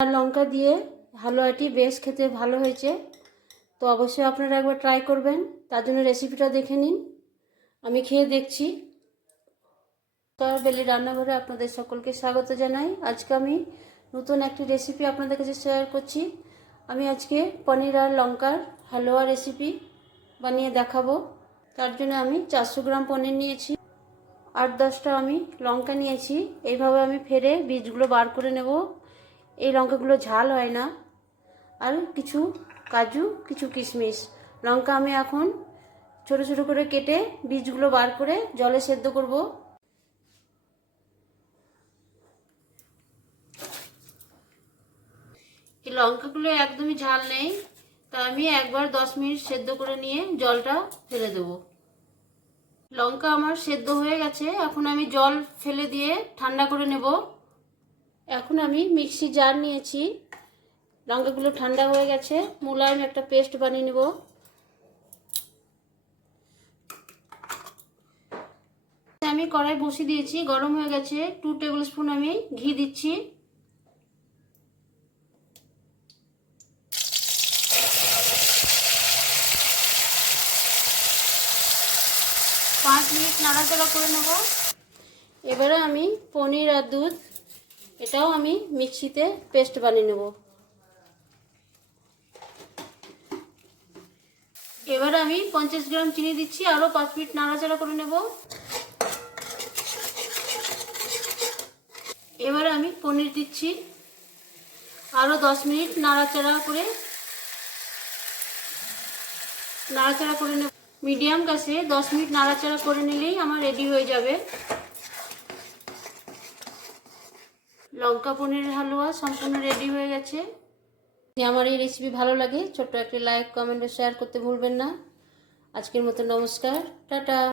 আর লঙ্কা দিয়ে হালুয়াটি বেশ খেতে ভালো হয়েছে। তো অবশ্যই আপনারা একবার ট্রাই করবেন। তার জন্য রেসিপিটা দেখে নিন। আমি খেয়ে দেখছি। বেলি রান্নাঘরে আপনাদের সকলকে স্বাগত জানাই। আজকে আমি নতুন একটি রেসিপি আপনাদের কাছে শেয়ার করছি। আমি আজকে পনির আর লঙ্কার হালুয়া রেসিপি বানিয়ে দেখাবো। তার জন্য আমি 400 গ্রাম পনির নিয়েছি, 8-10টা আমি লঙ্কা নিয়েছি। এইভাবে আমি ফেরে বীজগুলো বার করে নেব। এই লঙ্কাগুলো ঝাল হয় না। আর কিছু কাজু, কিছু কিশমিশ। লঙ্কা আমি এখন ছোট ছোট করে কেটে বীজগুলো বার করে জলে সেদ্ধ করব। এই লঙ্কাগুলো একদমই ঝাল নেই, তা আমি একবার 10 মিনিট সেদ্ধ করে নিয়ে জলটা ফেলে দেব। লঙ্কা আমার সেদ্ধ হয়ে গেছে। এখন আমি জল ফেলে দিয়ে ঠান্ডা করে নেব। এখন আমি মিক্সি জার নিয়েছি। লঙ্কাগুলো ঠান্ডা হয়ে গেছে, মুলায়ম একটা পেস্ট বানিয়ে নেব। আমি কড়াই বসিয়ে দিয়েছি, গরম হয়ে গেছে। 2 টেবিল স্পুন আমি ঘি দিচ্ছি। পাঁচ মিনিট নাড়াচাড়া করে নেব। এবারে আমি পনির আর দুধ, এটাও আমি মিক্সিতে পেস্ট বানিয়ে নেব। এবারে আমি 50 গ্রাম চিনি দিচ্ছি, আরও 5 মিনিট নাড়াচাড়া করে নেব। এবারে আমি পনির দিচ্ছি, আরও 10 মিনিট নাড়াচাড়া করে নেব। মিডিয়াম গ্যাসে 10 মিনিট নাড়াচাড়া করে নিলেই আমার রেডি হয়ে যাবে। লঙ্কা পনিরের হালুয়া সম্পূর্ণ রেডি হয়ে গেছে। যদি আমার এই রেসিপি ভালো লাগে, ছোট্ট একটি লাইক, কমেন্ট ও শেয়ার করতে ভুলবেন না। আজকের মতো নমস্কার, টাটা।